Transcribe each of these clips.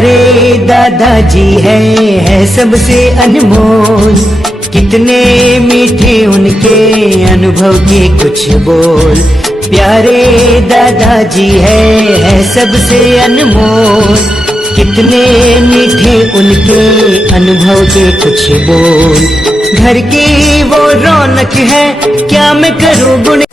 प्यारे दादाजी है सबसे अनमोल, कितने मीठे उनके अनुभव के कुछ बोल। प्यारे दादाजी है सबसे अनमोल, कितने मीठे उनके अनुभव के कुछ बोल। घर की वो रौनक है, क्या मैं करूँ गुण।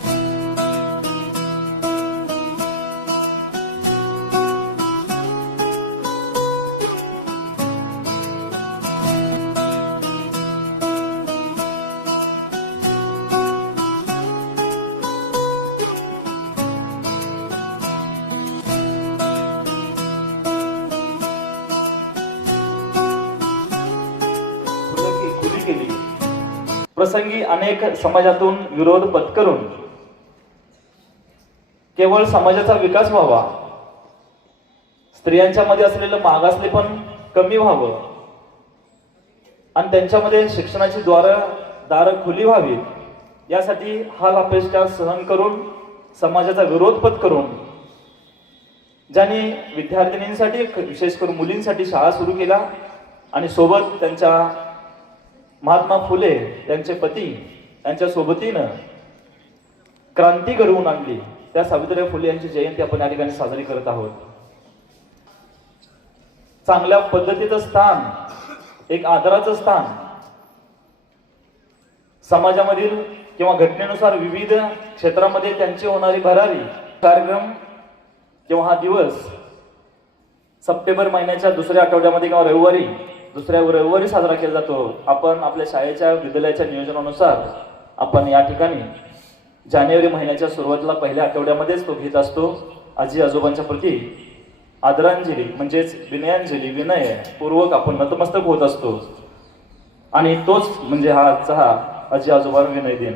प्रसंगी अनेक समाजातून विरोध पत्करून केवळ समाजाचा विकास व्हावा, स्त्रियांच्या मध्ये असलेलं मागासलेपण कमी व्हावं आणि त्यांच्यामध्ये शिक्षणाची दारं खुली व्हावीत, यासाठी हाल अपेक्षा सहन करून समाजाचा विरोध पत्करून ज्यांनी विद्यार्थिनींसाठी विशेष करून मुलींसाठी शाळा सुरू केल्या आणि सोबत त्यांच्या महात्मा फुले त्यांचे पती यांच्या सोबतीनं क्रांती घडवून आणली, त्या सावित्रीबाई फुले यांची जयंती आपण या ठिकाणी साजरी करत आहोत। चांगल्या पद्धतीचं स्थान, एक आदराचं स्थान समाजामधील किंवा घटनेनुसार विविध क्षेत्रामध्ये त्यांची होणारी भरारी कार्यक्रम किंवा हा दिवस सप्टेंबर महिन्याच्या दुसऱ्या आठवड्यामध्ये किंवा दुसऱ्या रविवारी साजरा केला जातो। आपण आपल्या शाळेच्या विद्यालयाच्या नियोजनानुसार आपण या ठिकाणी जानेवारी महिन्याच्या सुरुवातीला पहिल्या आठवड्यामध्येच तो घेत असतो। आजी आजोबांच्या प्रती आदरांजली म्हणजेच विनय पूर्वक आपण नतमस्तक होत असतो आणि तोच म्हणजे हा आजचा आजी आजोबांना विनय दिन।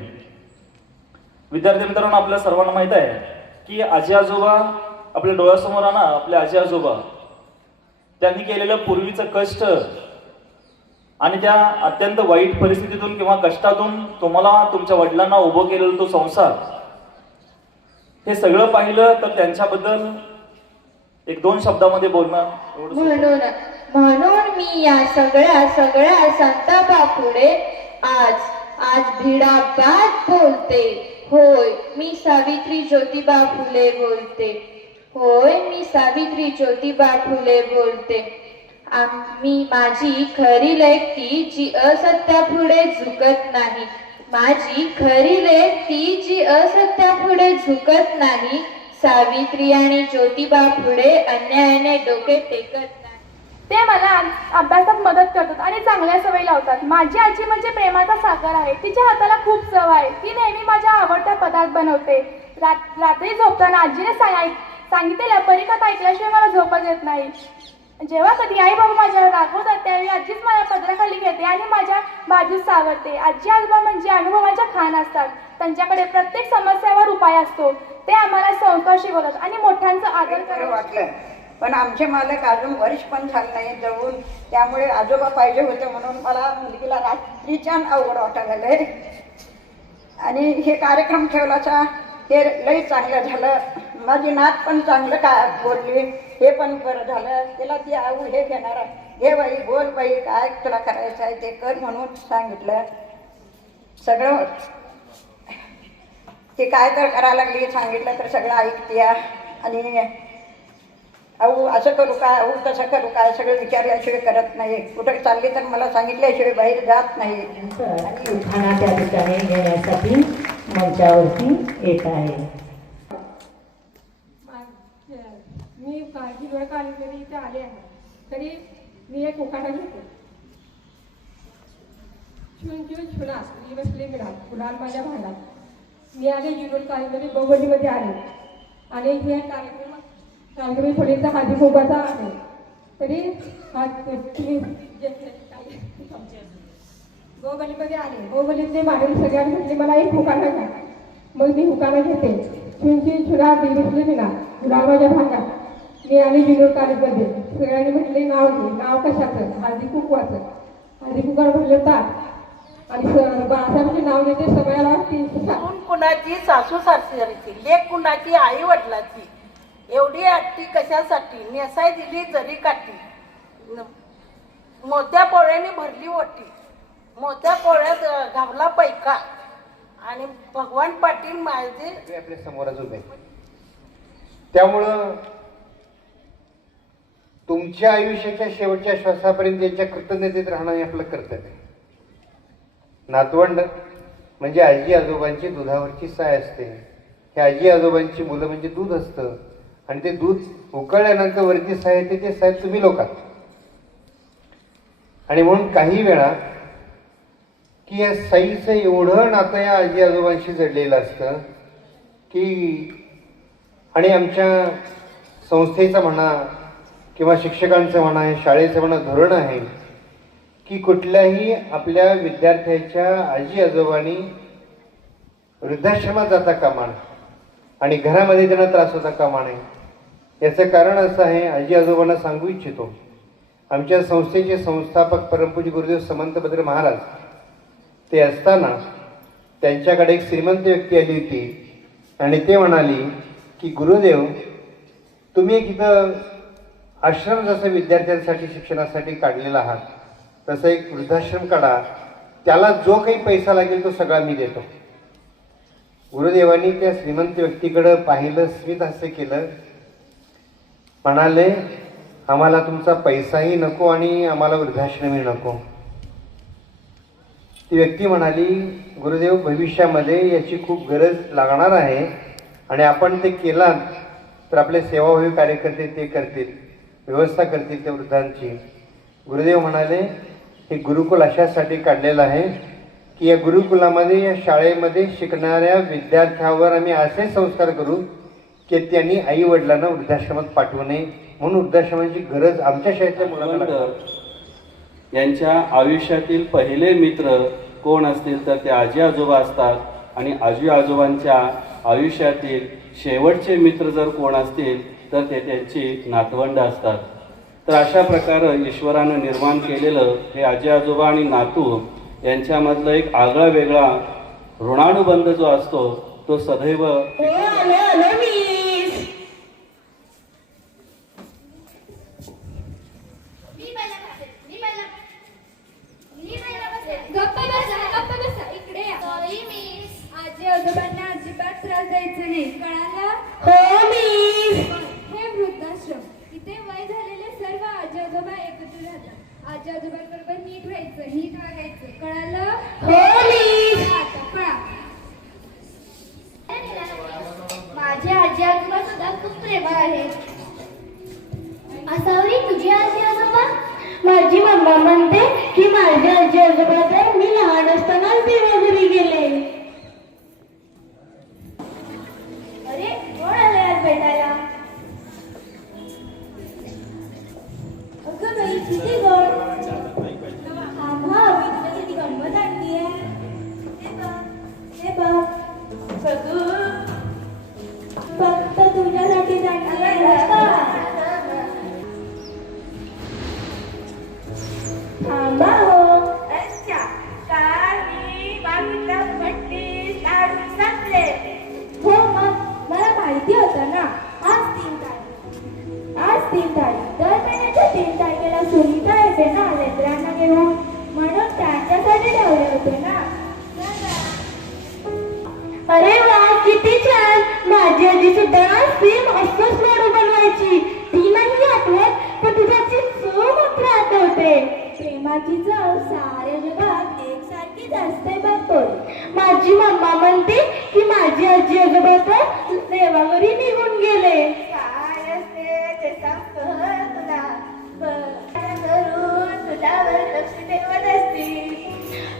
विद्यार्थी मित्रांनो, आपल्या सर्वांना माहित आहे की आजी आजोबा आपल्या डोळ्यासमोर आणा, आपले आजी आजोबा त्यांनी केलेलं पूर्वीचं कष्ट आणि त्या अत्यंत वाईट परिस्थितीतून किंवा कष्टातून तुम्हाला तुमच्या वडिलांना उभं केलेलं तो संसार, हे सगळं पाहिलं तर त्यांच्याबद्दल एक दोन शब्दामध्ये बोलणं म्हणून मी या सगळ्या संतापापुढे आज भिडाबाद बोलते। होय, मी सावित्री ज्योतिबा फुले बोलते। होय, मी सावित्री ज्योतिबा फुले बोलते। माझी खरी लेक ती जी असत्यापुढे झुकत नाही, माझी खरी लेक ती जी असत्यापुढे झुकत नाही, सावित्री आणि ज्योतिबा पुढे अन्यायाने डोके टेकत नाही। ते मला अभ्यासात मदत करतात आणि चांगल्या सवयी लावतात। माझी आजी म्हणजे प्रेमाचा सागर आहे, तिच्या हाताला खूप चव आहे, ती नेहमी माझ्या आवडता पदार्थ बनवते। रात्री झोपताना आजीने सांगितलेल्या परिकथा ऐकल्याशिवाय मला झोपच येत नाही। जेव्हा कधी आई बाबा माझ्यावर रागवतात त्यावेळी आजीच मला पदराखाली घेते आणि माझ्या बाजूस सावरते। आजी आजोबा म्हणजे अनुभवाच्या खाण असतात, त्यांच्याकडे प्रत्येक समस्यावर उपाय असतो। ते आम्हाला संस्कार शिकवतात आणि मोठ्यांचा आदर करायला वाटलं, पण आमचे मालक अजून वर्ष पण झालं नाही जवळून, त्यामुळे आजोबा पाहिजे होते म्हणून मला मुलगीला रात्रीच्या अवघड वाटायला आणि हे कार्यक्रम ठेवल्याचा हे लई चांगलं झालं। माझी नात पण चांगलं काय बोलली, हे पण बरं झालं। तिला ती आऊ हे घेणार, हे बाई बोल बाई काय तुला करायचं आहे ते कर म्हणून सांगितलं। सगळं ती काय तर करायला लागली, सांगितलं तर सगळं ऐकते आणि अहो असं करू काय, अहो तसं करू काय, सगळं विचारल्याशिवाय करत नाही। कुठं चालली तर मला सांगितल्याशिवाय बाहेर जात नाही। उखाणा त्या ठिकाणी घेण्यासाठी मंचावरती येत आहे। मी काही वेळ काढून इथे आले आहे, तरी मी एक उखाणा घेते। छुन छुन छुना मी बसले मिळाल फुलाल माझ्या भांडात, मी आले युरोप कालीमध्ये बोबलीमध्ये आले आणि हे कार्यक्रम फुलेचा हादीफोगाचा आहे, तरी हा गोबलीमध्ये आले, गोबलीतले मारून सगळ्यांना म्हटले मला एक हुकाणा घ्या। मग मी हुकाणा घेते। छुनछुन छुना मी बसले मी ना फुलाल माझ्या भांडात, मी आले युरोप कॉलेजमध्ये, सगळ्यांनी म्हटले नाव घे। नाव कशाचं? हळदी कुंकवाचं। हळदी कुंकवाला म्हटलं ताक आणि बाळासाहेबांचे नाव घेते सगळ्याला। कुणाची सासू सासऱ्याची, लेक कुणाची आई वडिलाची, एवढी आट्टी कशासाठी? नेसाय दिली जरी काठी, मोत्या पोळ्याने भरली ओटी, मोत्या पोळ्यात घावला पैका आणि भगवान पाटील माझे ते आपल्या समोरच उभे आहेत. त्यामुळं तुमच्या आयुष्याच्या शेवटच्या श्वासापर्यंत त्यांच्या कृतज्ञतेत राहणं हे आपलं कर्तव्य आहे. नातवंड म्हणजे आजी आजोबांची दुधावरची साय असते. हे आजी आजोबांची मुलं म्हणजे दूध असतं आणि ते दूध उकळल्यानंतर वरची साय येते, ते साय तुम्ही लोक आहात. आणि म्हणून काही वेळा की या साईचं एवढं नातं या आजी आजोबांशी जडलेलं असतं की, आणि आमच्या संस्थेचं म्हणा किंवा शिक्षकांचं म्हणा, हे शाळेचं म्हणा धोरण आहे की कुठल्याही आपल्या विद्यार्थ्याच्या आजी आजोबांनी वृद्धाश्रमात जाता कामा नये आणि घरामध्ये त्यांना त्रास होता कामा नये. याचं कारण असं आहे, आजी आजोबांना सांगू इच्छितो, आमच्या संस्थेचे संस्थापक परमपूज्य गुरुदेव समंतभद्र महाराज ते असताना त्यांच्याकडे एक श्रीमंत व्यक्ती आली होती आणि ते म्हणाली की गुरुदेव, तुम्ही एक इथं आश्रम जसं विद्यार्थ्यांसाठी शिक्षणासाठी काढलेला आहात तसं एक वृद्धाश्रम काढा, त्याला जो काही पैसा लागेल तो सगळा मी देतो. गुरुदेवांनी त्या श्रीमंत व्यक्तीकडं पाहिलं, स्मित हास्य केलं, म्हणाले आम्हाला तुमचा पैसाही नको आणि आम्हाला वृद्धाश्रमही नको. ती व्यक्ती म्हणाली गुरुदेव, भविष्यामध्ये याची खूप गरज लागणार आहे आणि आपण ते केलात तर आपले सेवाभावी कार्यकर्ते ते करतील, व्यवस्था करतील त्या वृद्धांची. गुरुदेव म्हणाले हे गुरुकुल अशासाठी काढलेलं आहे की या गुरुकुलामध्ये, या शाळेमध्ये शिकणाऱ्या विद्यार्थ्यावर आम्ही असे संस्कार करू की त्यांनी आई वडिलांना वृद्धाश्रमात पाठवू नये, म्हणून वृद्धाश्रमाची गरज आमच्या शाळेतल्या मुलांना लागते. यांच्या आयुष्यातील पहिले मित्र कोण असतील तर ते आजी आजोबा असतात आणि आजी आजोबांच्या आयुष्यातील शेवटचे मित्र जर कोण असतील तर ते त्यांची नातवंड असतात. तर अशा प्रकारे ईश्वरानं निर्माण केलेलं हे आजी आजोबा आणि नातू यांच्यामधलं एक आगळा वेगळा ऋणानुबंध जो असतो तो सदैव आजी आजोबांना अजिबात त्रास द्यायचा नाही, कळालं? हो मिस. हे वृद्धाश्रम, इथे वय झालेले सर्व आजी आजोबा एकत्र राहतात. आजी आजोबांबरोबर नीट राहायचं, नीट वागायचं, कळालं? हो मिस. आता कळा. माझे आजी आजोबा सुद्धा खूप प्रेमळ आहेत. असावरी तुझी आजी आजोबा? माझी मम्मा म्हणते की माझे आजी आजोबा तर मी लहान असतानाच देवाघरी गेले. अरे कोण आले आज भेटायला? अगं बाई किती गोड. आम्हा मी तुझ्यासाठी गणपत आणलीये. हे बघ सगळं फक्त तुझ्यासाठी आणलीये. थांबा हो. अच्छा, काल मी मागितलं म्हटलीस लाडू संपले. हो मग मला माहिती होतं ना. आज 3 तारीख. दर महिन्याच्या 3 तारखेला सुनीता येते ना लेकरांना घेऊन, म्हणून त्यांच्यासाठी ठेवले होते ना. अरे वा, किती छान. माझी आजी सुद्धा सेम असंच लाडू बनवायची. ती नाही आठवत पण तुझ्याची चव मात्र आठवते. प्रेमाची चव साऱ्या जगात एकसारखीच असते बघ. माझी मम्मा म्हणते की माझी आजी आजोबा तर देवाघरी निघून गेले. काय असते ते सांगतो तुला. करून तुझ्यावर लक्ष ठेवत असते.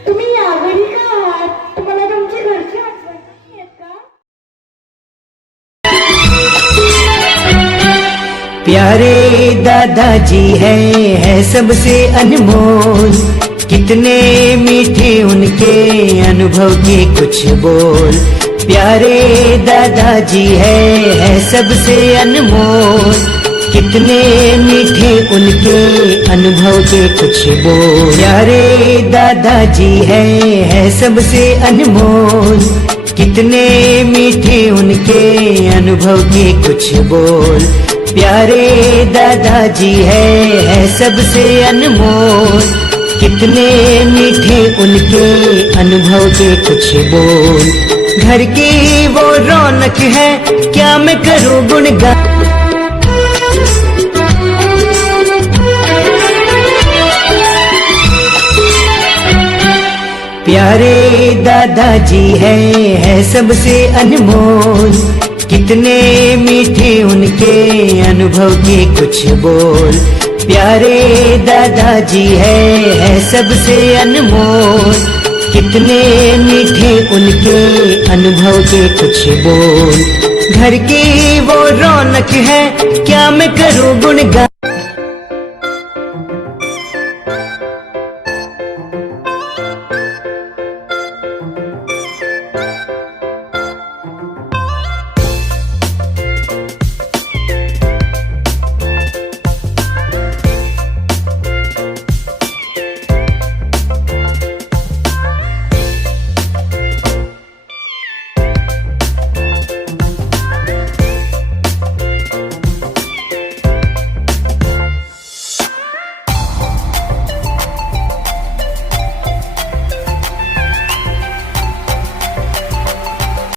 तुम्ही याघरी का आहात? तुम्हाला तुमची घरची आठवण नाही येत का? प्यारे दादाजी है सबसे अनमोल, कितने मीठे उनके अनुभव के कुछ बोल. प्यारे दादाजी है सबसे अनमोल, कितने मीठे उनके अनुभव के कुछ बोल. प्यारे दादाजी है सबसे अनमोल, कितने मीठे उनके अनुभव के कुछ बोल. प्यारे दादाजी है सबसे अनमोल, कितने मीठे उनके अनुभव के कुछ बोल। घर की वो रौनक है, क्या मैं करूं गुणगान। प्यारे दादाजी है सबसे अनमोल, कितने मीठे उनके अनुभव के कुछ बोल। प्यारे दादाजी है सबसे अनमोल, कितने मीठे उनके अनुभव के कुछ बोल। घर की वो रौनक है, क्या मैं करूं गुणगान।